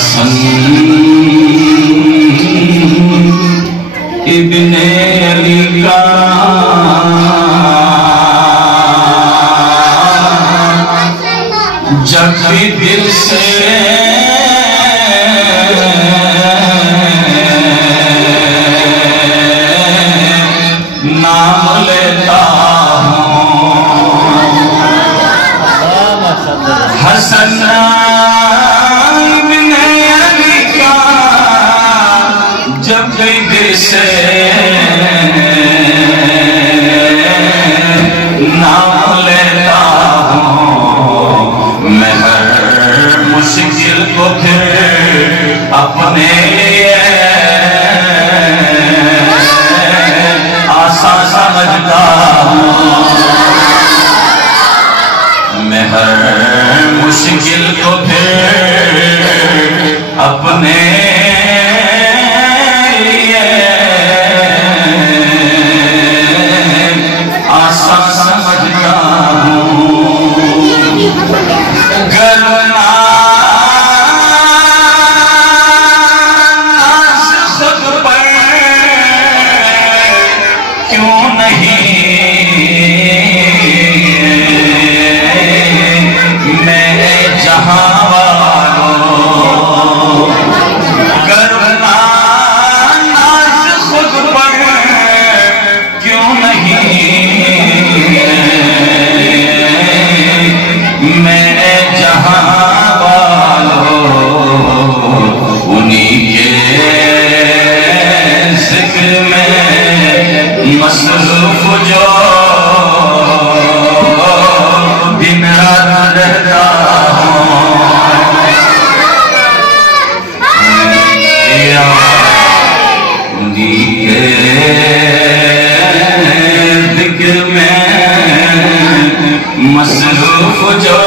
हसन इब्ने अली का जब भी दिल से नाम लेता हूँ, हसन इब्ने अली का जब भी दिल से नाम लेता हूँ, मैं हर मुश्किल को फिर अपने लिए आसान समझता हूँ, मैं हर मुश्किल को फिर अपने लिए आसान समझता हूँ। मसरूफ जो दिन रात रहता हूँ, उन्हीं के जिक्र में मसरूफ जो